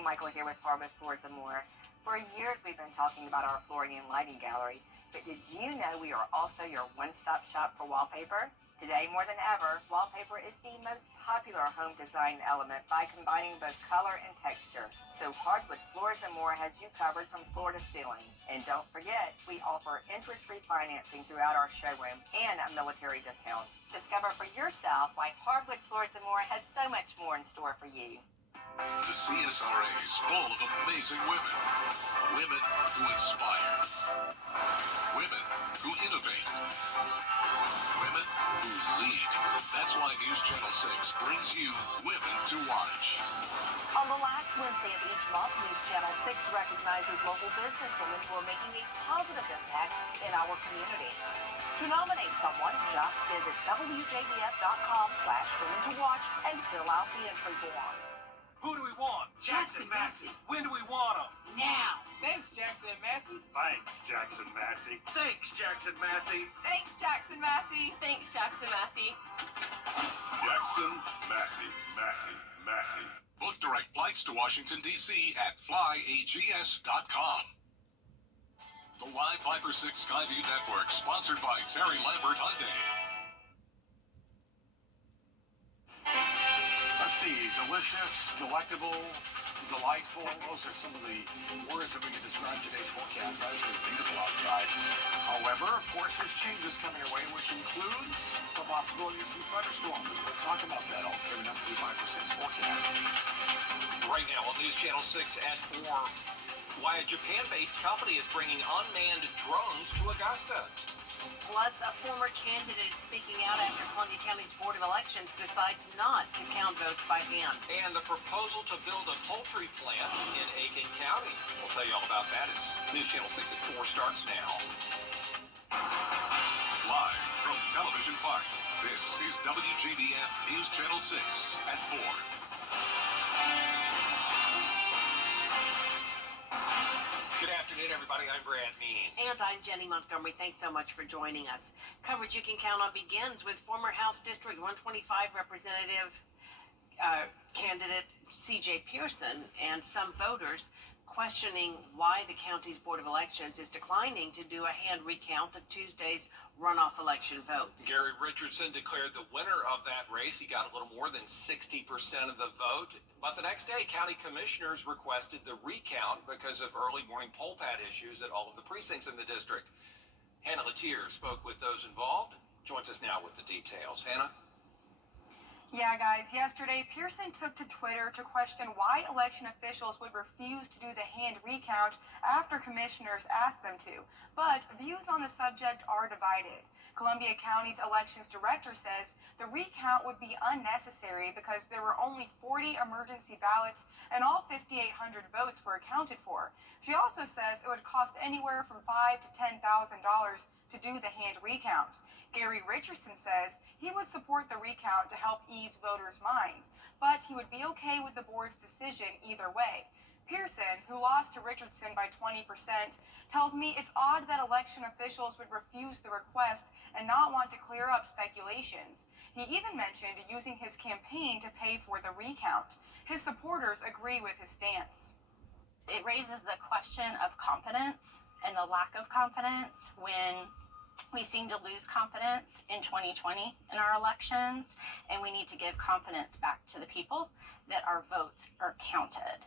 Jenny Michael here with Hardwood Floors and More. For years, we've been talking about our flooring and lighting gallery, but did you know we are also your one-stop shop for wallpaper? Today, more than ever, wallpaper is the most popular home design element by combining both color and texture. So Hardwood Floors and More has you covered from floor to ceiling. And don't forget, we offer interest-free financing throughout our showroom and a military discount. Discover for yourself why Hardwood Floors and More has so much more in store for you. The CSRA is full of amazing women. Women who inspire. Women who innovate. Women who lead. That's why News Channel 6 brings you Women to Watch. On the last Wednesday of each month, News Channel 6 recognizes local businesswomen who are making a positive impact in our community. To nominate someone, just visit WJBF.com/Women to Watch and fill out the entry form. Who do we want? Jackson Massey. When do we want them? Now. Thanks, Jackson Massey. Thanks, Jackson Massey. Thanks, Jackson Massey. Thanks, Jackson Massey. Thanks, Jackson Massey. Jackson Massey. Massey. Book direct flights to Washington, D.C. at flyags.com. The Live 5 for 6 Skyview Network, sponsored by Terry Lambert Hyundai. Let's see, delicious, delectable, delightful. Those are some of the words that we can describe today's forecast. It's really beautiful outside. However, of course, there's changes coming our way, which includes the possibility of some thunderstorms. We'll talk about that all coming up to the 5 for 6 forecast. Right now on News Channel 6 S4, why a Japan-based company is bringing unmanned drones to Augusta. Plus, a former candidate is speaking out after Columbia County's Board of Elections decides not to count votes by hand. And the proposal to build a poultry plant in Aiken County. We'll tell you all about that as News Channel 6 at 4 starts now. Live from Television Park, this is WGBF News Channel 6 at 4. Good afternoon, everybody. I'm Brad Means. And I'm Jenny Montgomery. Thanks so much for joining us. Coverage you can count on begins with former House District 125 Representative candidate C.J. Pearson and some voters questioning why the county's Board of Elections is declining to do a hand recount of Tuesday's runoff election votes. Gary Richardson declared the winner of that race. He got a little more than 60% of the vote. But the next day, county commissioners requested the recount because of early morning poll pad issues at all of the precincts in the district. Hannah Latier spoke with those involved. Joins us now with the details. Hannah? Yeah, guys, yesterday, Pearson took to Twitter to question why election officials would refuse to do the hand recount after commissioners asked them to. But views on the subject are divided. Columbia County's elections director says the recount would be unnecessary because there were only 40 emergency ballots and all 5,800 votes were accounted for. She also says it would cost anywhere from $5,000 to $10,000 to do the hand recount. Gary Richardson says he would support the recount to help ease voters' minds, but he would be okay with the board's decision either way. Pearson, who lost to Richardson by 20%, tells me it's odd that election officials would refuse the request and not want to clear up speculations. He even mentioned using his campaign to pay for the recount. His supporters agree with his stance. It raises the question of confidence and the lack of confidence when we seem to lose confidence in 2020 in our elections, and we need to give confidence back to the people that our votes are counted.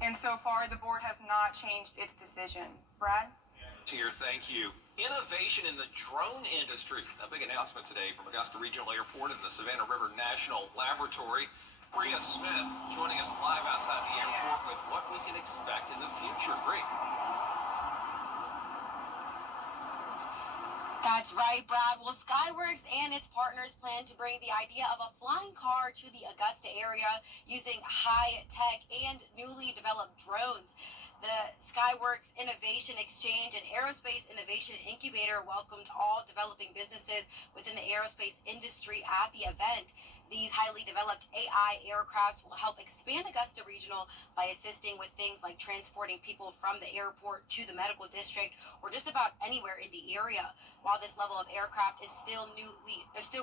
And so far, the board has not changed its decision. Brad? Here, thank you. Innovation in the drone industry. A big announcement today from Augusta Regional Airport and the Savannah River National Laboratory. Bria Smith joining us live outside the airport with what we can expect in the future. Bria. That's right, Brad. Well, Skyworks and its partners plan to bring the idea of a flying car to the Augusta area using high-tech and newly developed drones. The Skyworks Innovation Exchange and Aerospace Innovation Incubator welcomed all developing businesses within the aerospace industry at the event. These highly developed AI aircrafts will help expand Augusta Regional by assisting with things like transporting people from the airport to the medical district or just about anywhere in the area. While this level of aircraft is still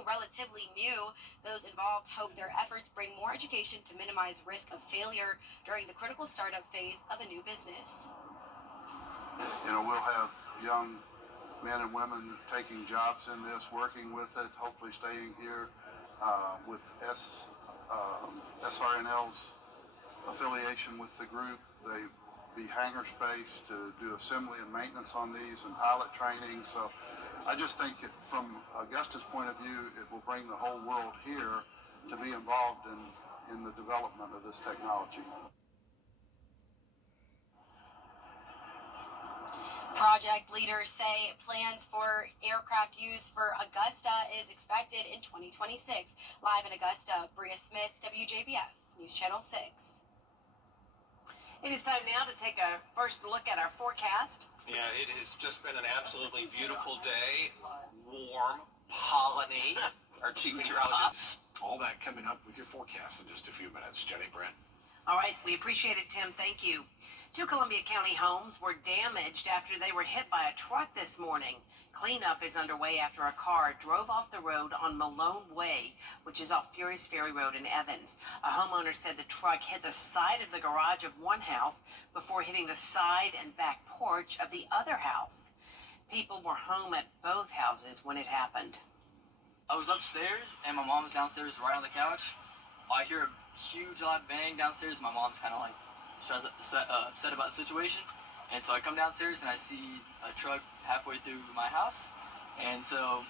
relatively new, those involved hope their efforts bring more education to minimize risk of failure during the critical startup phase of a new business. You know, we'll have young men and women taking jobs in this, working with it, hopefully staying here with SRNL's affiliation with the group. They be hangar space to do assembly and maintenance on these and pilot training. So I just think from Augusta's point of view, it will bring the whole world here to be involved in the development of this technology. Project leaders say plans for aircraft use for Augusta is expected in 2026. Live in Augusta, Bria Smith, WJBF, News Channel 6. It is time now to take a first look at our forecast. Yeah, it has just been an absolutely beautiful day. Warm, polleny. Our chief meteorologist. All that coming up with your forecast in just a few minutes. Jenny, Brent. All right, we appreciate it, Tim. Thank you. 2 Columbia County homes were damaged after they were hit by a truck this morning. Cleanup is underway after a car drove off the road on Malone Way, which is off Furious Ferry Road in Evans. A homeowner said the truck hit the side of the garage of one house before hitting the side and back porch of the other house. People were home at both houses when it happened. I was upstairs and my mom was downstairs right on the couch. I hear a huge loud bang downstairs. My mom's kind of like upset about the situation, and so I come downstairs and I see a truck halfway through my house, and so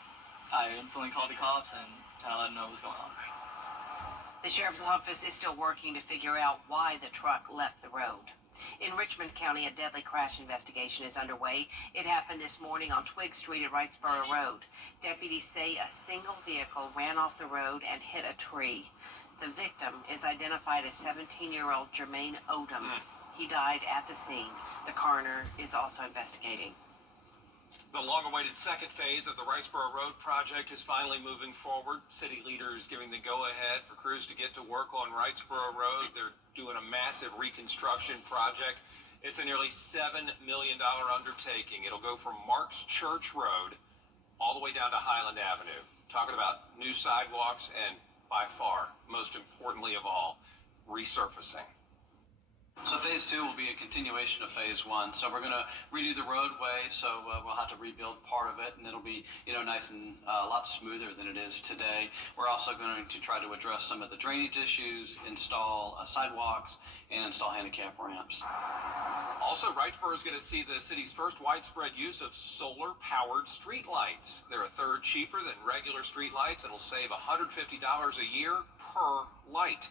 I instantly called the cops and kind of let them know what was going on. The sheriff's office is still working to figure out why the truck left the road. In Richmond County, a deadly crash investigation is underway. It happened this morning on Twig Street at Wrightsboro Road. Deputies say a single vehicle ran off the road and hit a tree. The victim is identified as 17-year-old Jermaine Odom. He died at the scene. The coroner is also investigating. The long-awaited second phase of the Wrightsboro Road project is finally moving forward. City leaders giving the go-ahead for crews to get to work on Wrightsboro Road. They're doing a massive reconstruction project. It's a nearly $7 million undertaking. It'll go from Mark's Church Road all the way down to Highland Avenue. Talking about new sidewalks and, by far, most importantly of all, resurfacing. So phase 2 will be a continuation of phase 1. So we're going to redo the roadway, so we'll have to rebuild part of it, and it'll be, nice and a lot smoother than it is today. We're also going to try to address some of the drainage issues, install sidewalks, and install handicap ramps. Also, Wrightsboro is going to see the city's first widespread use of solar-powered streetlights. They're a third cheaper than regular streetlights and will save $150 a year per light.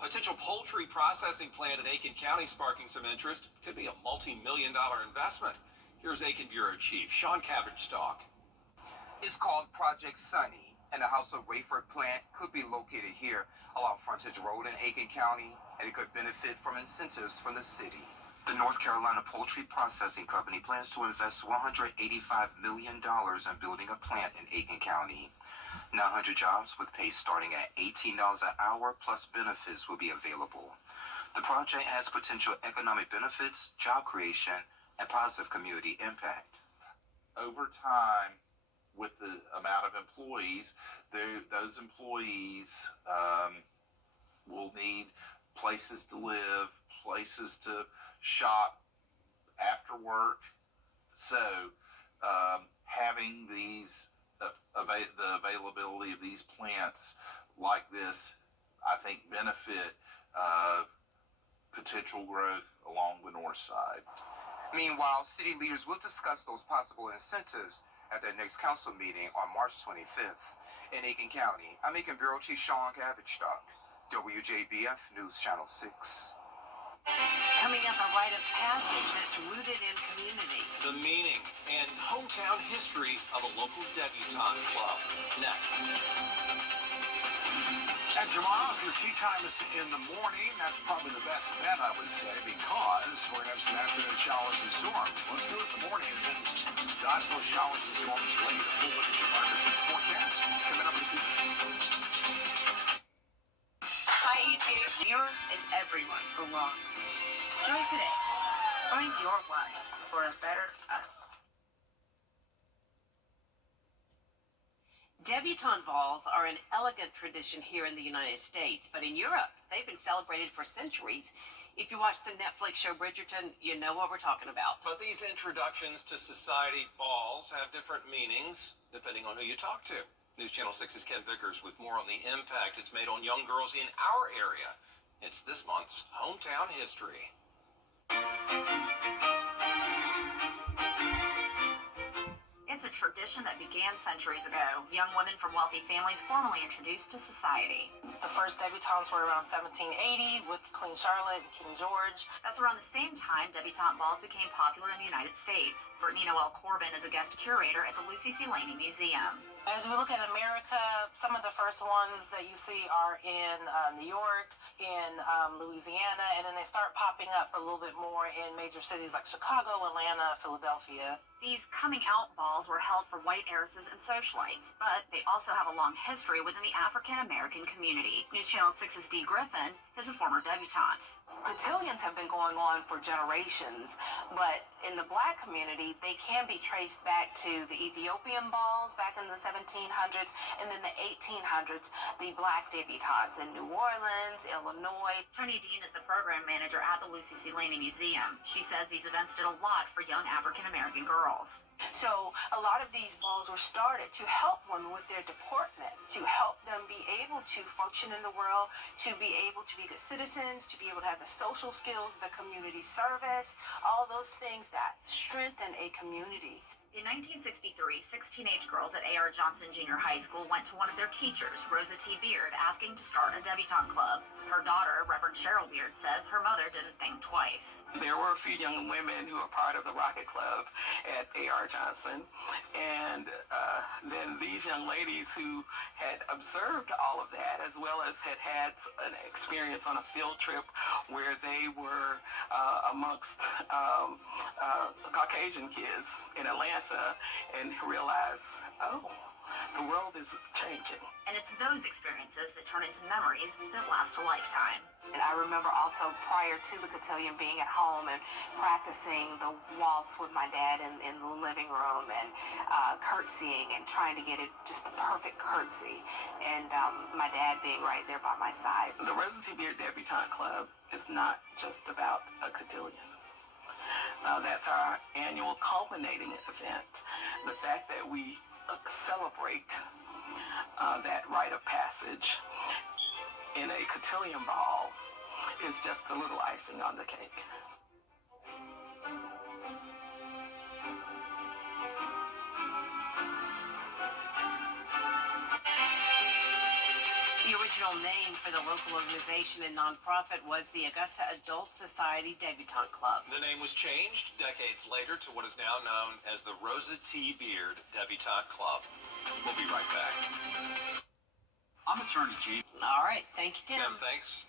Potential poultry processing plant in Aiken County sparking some interest. Could be a multi-million-dollar investment. Here's Aiken Bureau Chief Sean Cabbage-Stalk. It's called Project Sunny, and the House of Rayford plant could be located here along Frontage Road in Aiken County, and it could benefit from incentives from the city. The North Carolina Poultry Processing Company plans to invest $185 million in building a plant in Aiken County. 900 jobs with pay starting at $18 an hour plus benefits will be available. The project has potential economic benefits, job creation, and positive community impact. Over time, with the amount of employees, those employees will need places to live, places to shop after work. So having these the availability of these plants like this, I think, benefit potential growth along the north side. Meanwhile, city leaders will discuss those possible incentives at their next council meeting on March 25th. In Aiken County, I'm Aiken Bureau Chief Sean Cabbage-Stalk, WJBF News Channel 6. Coming up, a rite of passage that's rooted in community. The meaning and hometown history of a local debutante club. Next. And tomorrow, if your tea time is in the morning, that's probably the best bet, I would say, because we're going to have some afternoon showers and storms. Let's do it in the morning, and then dodge those showers and storms late. A full look at your Market 6 forecast coming up in a few minutes. Mirror and everyone belongs. Join today. Find your why for a better us. Debutante balls are an elegant tradition here in the United States, but in Europe, they've been celebrated for centuries. If you watch the Netflix show Bridgerton, you know what we're talking about. But these introductions to society balls have different meanings depending on who you talk to. News Channel 6's Ken Vickers with more on the impact it's made on young girls in our area. It's this month's Hometown History. It's a tradition that began centuries ago. Young women from wealthy families formally introduced to society. The first debutantes were around 1780 with Queen Charlotte and King George. That's around the same time debutante balls became popular in the United States. Brittany Noel Corbin is a guest curator at the Lucy C. Laney Museum. As we look at America, some of the first ones that you see are in New York, in Louisiana, and then they start popping up a little bit more in major cities like Chicago, Atlanta, Philadelphia. These coming out balls were held for white heiresses and socialites, but they also have a long history within the African American community. News Channel 6's Dee Griffin is a former debutante. Cotillions have been going on for generations, but in the black community, they can be traced back to the Ethiopian balls back in the 1700s, and then the 1800s, the black debutantes in New Orleans, Illinois. Tony Dean is the program manager at the Lucy C. Laney Museum. She says these events did a lot for young African American girls. So a lot of these balls were started to help women with their deportment, to help them be able to function in the world, to be able to be good citizens, to be able to have the social skills, the community service, all those things that strengthen a community. In 1963, 6 teenage girls at A.R. Johnson Junior High School went to one of their teachers, Rosa T. Beard, asking to start a debutante club. Her daughter, Reverend Cheryl Beard, says her mother didn't think twice. There were a few young women who were part of the Rocket Club at A.R. Johnson, and then these young ladies who had observed all of that, as well as had had an experience on a field trip where they were amongst Caucasian kids in Atlanta, and realized, oh, the world is changing. And it's those experiences that turn into memories that last a lifetime. And I remember also prior to the cotillion being at home and practicing the waltz with my dad in the living room and curtsying and trying to get it just the perfect curtsy. And my dad being right there by my side. The Rosa T. Beard Debutante Club is not just about a cotillion. That's our annual culminating event. The fact that we celebrate that rite of passage in a cotillion ball is just a little icing on the cake. The original name for the local organization and nonprofit was the Augusta Adult Society Debutante Club. The name was changed decades later to what is now known as the Rosa T. Beard Debutante Club. We'll be right back. I'm Attorney G. All right, thank you, Tim. Tim, thanks.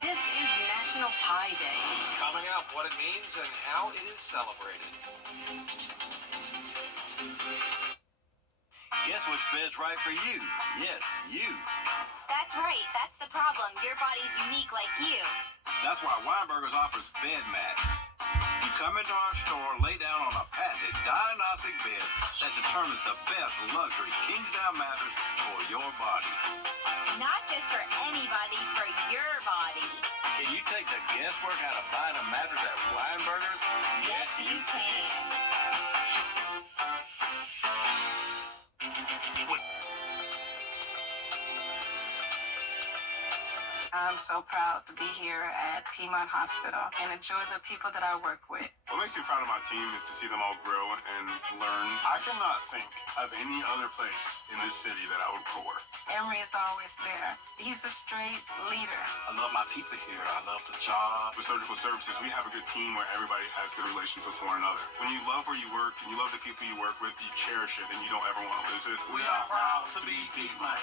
This is National Pie Day. Coming up, what it means and how it is celebrated. Guess which bed's right for you? Yes, you. That's right. That's the problem. Your body's unique like you. That's why Weinberger's offers Bed Match. You come into our store, lay down on a patented diagnostic bed that determines the best luxury king-style mattress for your body. Not just for anybody, for your body. Can you take the guesswork out of buying a mattress at Weinberger's? Yes, you can. I'm so proud to be here at Piedmont Hospital and enjoy the people that I work with. What makes me proud of my team is to see them all grow and learn. I cannot think of any other place in this city that I would go work. Emery is always there. He's a straight leader. I love my people here. I love the job. With Surgical Services, we have a good team where everybody has good relations with one another. When you love where you work and you love the people you work with, you cherish it and you don't ever want to lose it. We are proud to be Piedmont.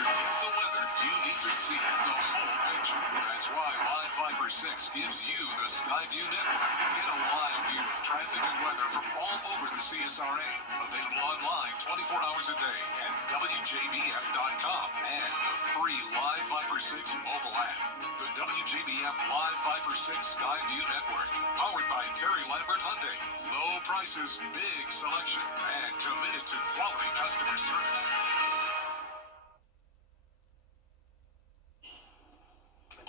To get the weather, you need to see the whole picture. That's why Live Fiber 6 gives you the Skyview network. Get a live view of traffic and weather from all over the CSRA. Available online 24 hours a day at WJBF.com and the free Live Viper 6 mobile app. The WJBF Live Viper 6 Skyview Network. Powered by Terry Lambert Hyundai. Low prices, big selection, and committed to quality customer service.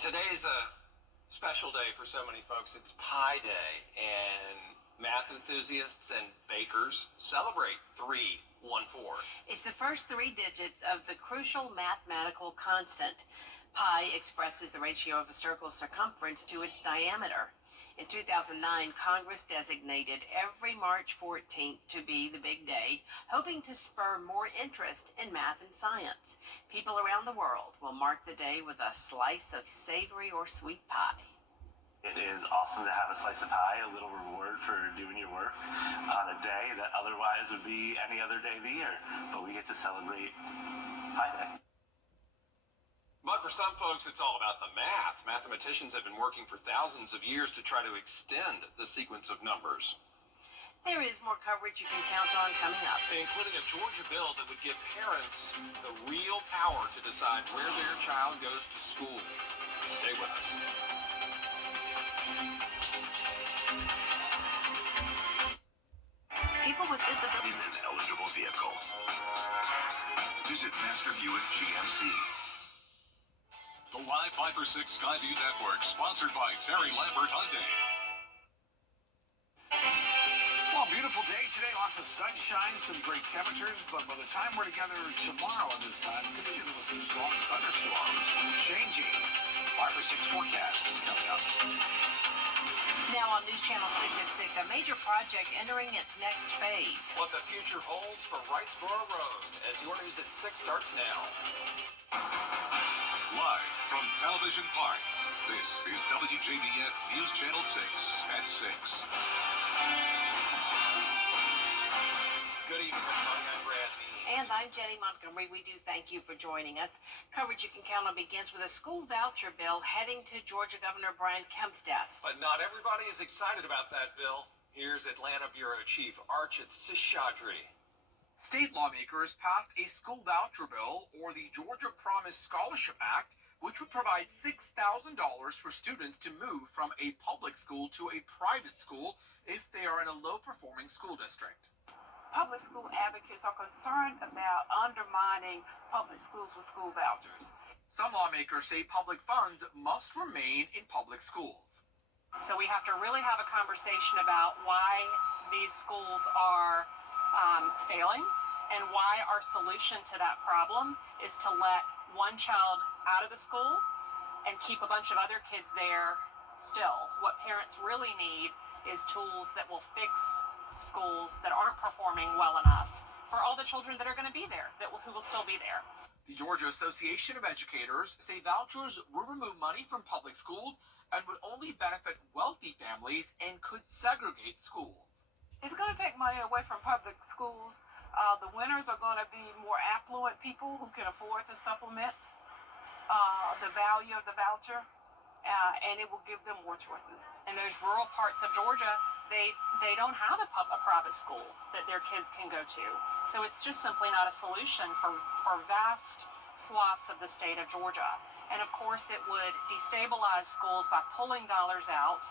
Today's a special day for so many folks. It's Pi Day, and math enthusiasts and bakers celebrate 314. It's the first three digits of the crucial mathematical constant. Pi expresses the ratio of a circle's circumference to its diameter. In 2009, Congress designated every March 14th to be the big day, hoping to spur more interest in math and science. People around the world will mark the day with a slice of savory or sweet pie. It is awesome to have a slice of pie, a little reward for doing your work on a day that otherwise would be any other day of the year. But we get to celebrate Pi Day. But for some folks, it's all about the math. Mathematicians have been working for thousands of years to try to extend the sequence of numbers. There is more coverage you can count on coming up, including a Georgia bill that would give parents the real power to decide where their child goes to school. Stay with us. People with disabilities in an eligible vehicle. Visit Master Buick GMC. The Live Viper 6 Skyview Network, sponsored by Terry Lambert Hyundai. Well, beautiful day today, lots of sunshine, some great temperatures, but by the time we're together tomorrow at this time, could be dealing with some strong thunderstorms. Changing. Viper 6 forecast is coming up. Now on News Channel 6 at 6, a major project entering its next phase. What the future holds for Wrightsboro Road as your News at 6 starts now. Live from Television Park, this is WJBF News Channel 6 at 6. Good evening, everybody. I'm Brad Means. And I'm Jenny Montgomery. We do thank you for joining us. Coverage you can count on begins with a school voucher bill heading to Georgia Governor Brian Kemp's desk. But not everybody is excited about that bill. Here's Atlanta Bureau Chief Archit Seshadri. State lawmakers passed a school voucher bill, or the Georgia Promise Scholarship Act, which would provide $6,000 for students to move from a public school to a private school if they are in a low-performing school district. Public school advocates are concerned about undermining public schools with school vouchers. Some lawmakers say public funds must remain in public schools. So we have to really have a conversation about why these schools are failing, and why our solution to that problem is to let one child out of the school and keep a bunch of other kids there still. What parents really need is tools that will fix schools that aren't performing well enough for all the children that are going to be there, who will still be there. The Georgia Association of Educators say vouchers will remove money from public schools and would only benefit wealthy families and could segregate schools. It's going to take money away from public schools. The winners are going to be more affluent people who can afford to supplement the value of the voucher, and it will give them more choices. In those rural parts of Georgia, they don't have a private school that their kids can go to. So it's just simply not a solution for vast swaths of the state of Georgia. And of course, it would destabilize schools by pulling dollars out.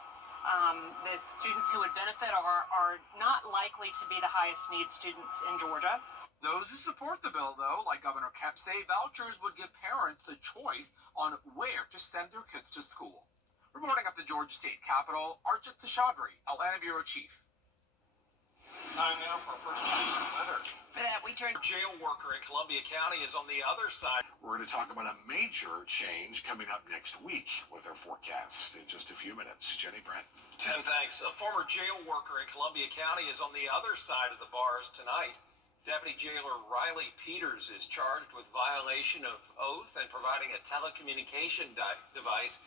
The students who would benefit are not likely to be the highest need students in Georgia. Those who support the bill, though, like Governor Kemp, say vouchers would give parents the choice on where to send their kids to school. Reporting at the Georgia State Capitol, Archit Seshadri, Atlanta Bureau Chief. Time now for our first check of weather. For that, we turn. A jail worker in Columbia County is on the other side. We're going to talk about a major change coming up next week with our forecast in just a few minutes. Jenny, Brent. Tim, thanks. A former jail worker in Columbia County is on the other side of the bars tonight. Deputy Jailer Riley Peters is charged with violation of oath and providing a telecommunication device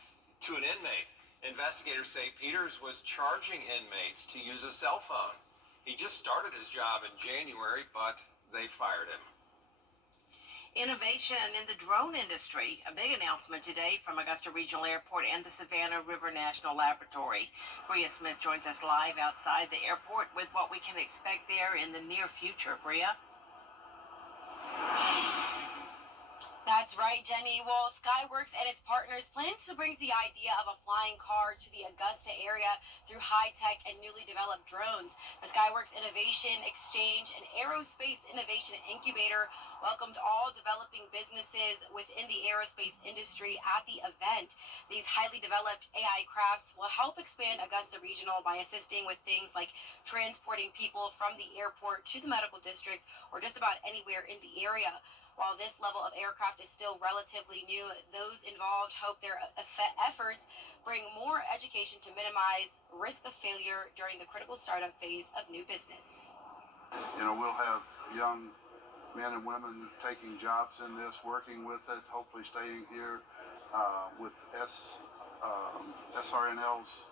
to an inmate. Investigators say Peters was charging inmates to use a cell phone. He just started his job in January, but they fired him. Innovation in the drone industry. A big announcement today from Augusta Regional Airport and the Savannah River National Laboratory. Bria Smith joins us live outside the airport with what we can expect there in the near future. Bria? That's right, Jenny. Well, Skyworks and its partners plan to bring the idea of a flying car to the Augusta area through high-tech and newly developed drones. The Skyworks Innovation Exchange and Aerospace Innovation Incubator welcomed all developing businesses within the aerospace industry at the event. These highly developed AI crafts will help expand Augusta Regional by assisting with things like transporting people from the airport to the medical district or just about anywhere in the area. While this level of aircraft is still relatively new, those involved hope their efforts bring more education to minimize risk of failure during the critical startup phase of new business. You know, we'll have young men and women taking jobs in this, working with it, hopefully staying here with SRNL's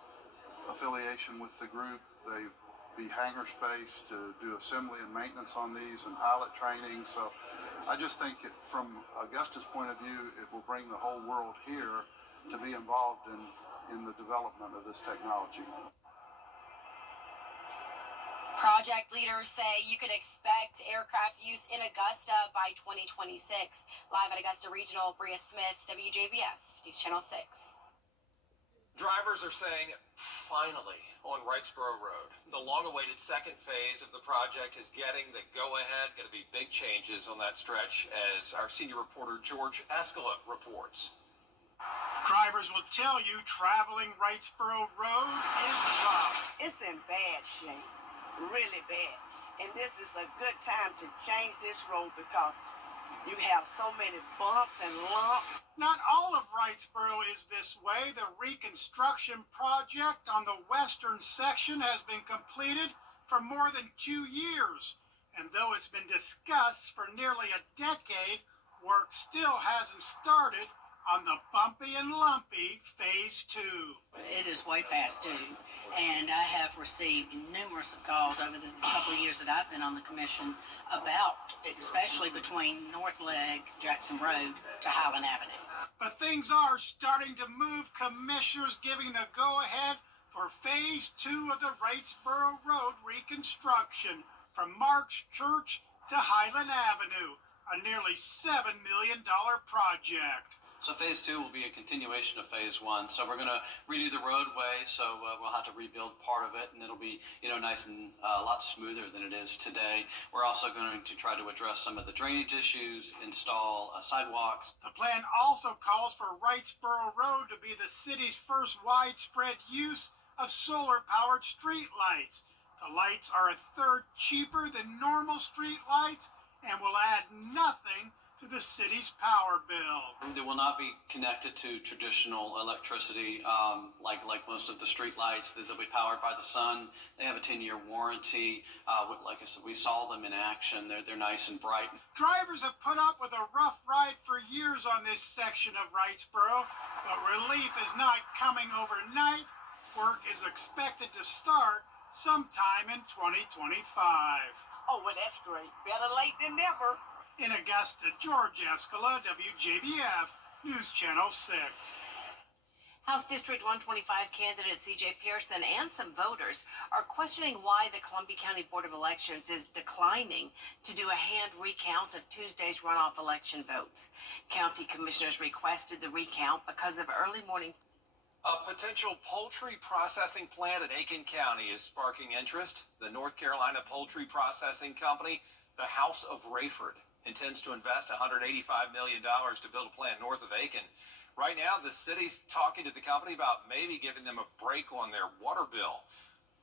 affiliation with the group. They be hangar space to do assembly and maintenance on these and pilot training. So I just think from Augusta's point of view, it will bring the whole world here to be involved in the development of this technology. Project leaders say you can expect aircraft use in Augusta by 2026. Live at Augusta Regional, Bria Smith, WJBF, News Channel 6. Drivers are saying, finally, on Wrightsboro Road. The long-awaited second phase of the project is getting the go-ahead. Going to be big changes on that stretch, as our senior reporter George Escala reports. Drivers will tell you traveling Wrightsboro Road is rough. It's in bad shape, really bad. And this is a good time to change this road because you have so many bumps and lumps. Not all of Wrightsboro is this way. The reconstruction project on the western section has been completed for more than 2 years. And though it's been discussed for nearly a decade, work still hasn't started on the bumpy and lumpy Phase 2. It is way past due, and I have received numerous of calls over the couple of years that I've been on the commission about, especially between North Leg, Jackson Road to Highland Avenue. But things are starting to move. Commissioners giving the go-ahead for Phase 2 of the Wrightsboro Road reconstruction from Marks Church to Highland Avenue, a nearly $7 million project. So phase 2 will be a continuation of phase 1. So we're going to redo the roadway, so we'll have to rebuild part of it, and it'll be, nice and a lot smoother than it is today. We're also going to try to address some of the drainage issues, install sidewalks. The plan also calls for Wrightsboro Road to be the city's first widespread use of solar-powered street lights. The lights are a third cheaper than normal street lights and will add nothing to the city's power bill. They will not be connected to traditional electricity like most of the street lights. They'll be powered by the sun. They have a 10-year warranty. Like I said, we saw them in action. They're nice and bright. Drivers have put up with a rough ride for years on this section of Wrightsboro, but relief is not coming overnight. Work is expected to start sometime in 2025. Oh, well, that's great. Better late than never. In Augusta, George Escala, WJBF, News Channel 6. House District 125 candidate C.J. Pearson and some voters are questioning why the Columbia County Board of Elections is declining to do a hand recount of Tuesday's runoff election votes. County commissioners requested the recount because of early morning. A potential poultry processing plant in Aiken County is sparking interest. The North Carolina Poultry Processing Company, the House of Rayford, intends to invest $185 million to build a plant north of Aiken. Right now, the city's talking to the company about maybe giving them a break on their water bill.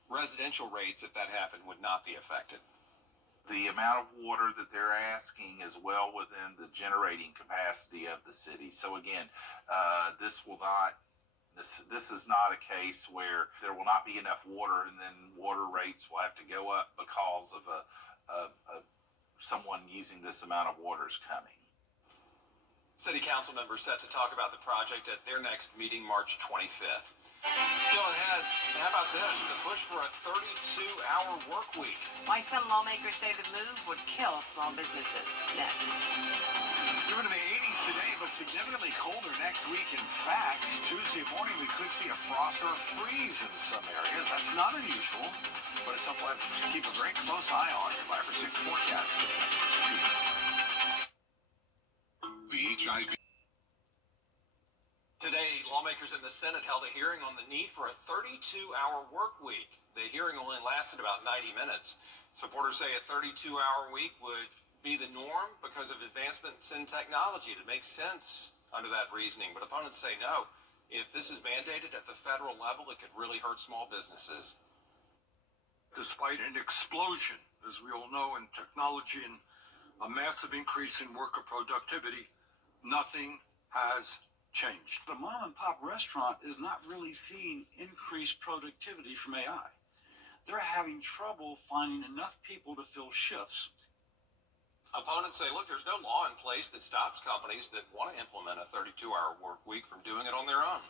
Residential rates, if that happened, would not be affected. The amount of water that they're asking is well within the generating capacity of the city. So again, this is not a case where there will not be enough water and then water rates will have to go up because of someone using this amount of water is coming. City council members set to talk about the project at their next meeting March 25th. Still ahead, how about this? The push for a 32-hour work week. Why some lawmakers say the move would kill small businesses. Next. We're in the 80s today, but significantly colder next week. In fact, Tuesday morning we could see a frost or a freeze in some areas. That's not unusual, but it's something to keep a very close eye on. Your 5 or 6 forecast. The HIV. Today, lawmakers in the Senate held a hearing on the need for a 32-hour work week. The hearing only lasted about 90 minutes. Supporters say a 32-hour week would be the norm because of advancements in technology. It makes sense under that reasoning, but opponents say no. If this is mandated at the federal level, it could really hurt small businesses. Despite an explosion, as we all know, in technology and a massive increase in worker productivity, nothing has changed. The mom and pop restaurant is not really seeing increased productivity from AI. They're having trouble finding enough people to fill shifts. Opponents say, look, there's no law in place that stops companies that want to implement a 32-hour work week from doing it on their own.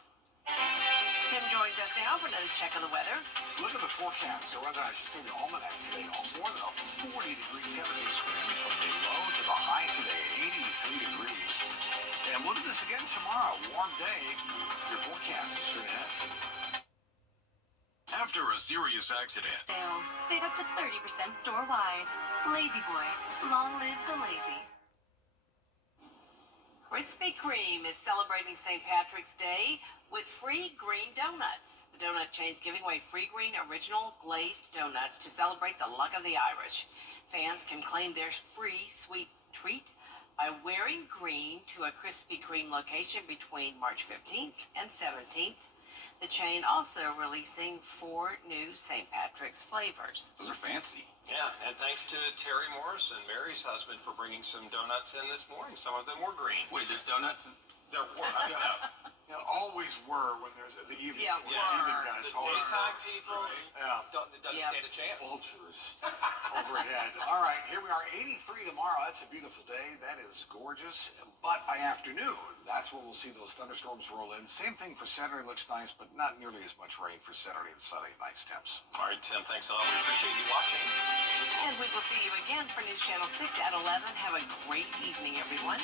Tim joins us now for another check on the weather. Look at the forecast, or rather I should say the almanac today. More than a 40-degree temperature swing from the low to the high today, 83 degrees. And look at this again tomorrow, warm day. Your forecast is straight ahead. After a serious accident. Now, save up to 30% store-wide. Lazy Boy, long live the lazy. Krispy Kreme is celebrating St. Patrick's Day with free green donuts. The donut chain's giving away free green original glazed donuts to celebrate the luck of the Irish. Fans can claim their free sweet treat by wearing green to a Krispy Kreme location between March 15th and 17th. The chain also releasing 4 new St. Patrick's flavors. Those are fancy. Yeah, and thanks to Terry Morrison, Mary's husband, for bringing some donuts in this morning. Some of them were green. Wait, there's donuts? There were. You know, always were when there's the evening. Yeah, evening guys. The daytime people Yeah. doesn't stand a chance. Vultures overhead. All right, here we are, 83 tomorrow. That's a beautiful day. That is gorgeous. But by afternoon, that's when we'll see those thunderstorms roll in. Same thing for Saturday. Looks nice, but not nearly as much rain for Saturday and Sunday. Nice temps. All right, Tim, thanks a lot. We appreciate you watching. And we will see you again for News Channel 6 at 11. Have a great evening, everyone.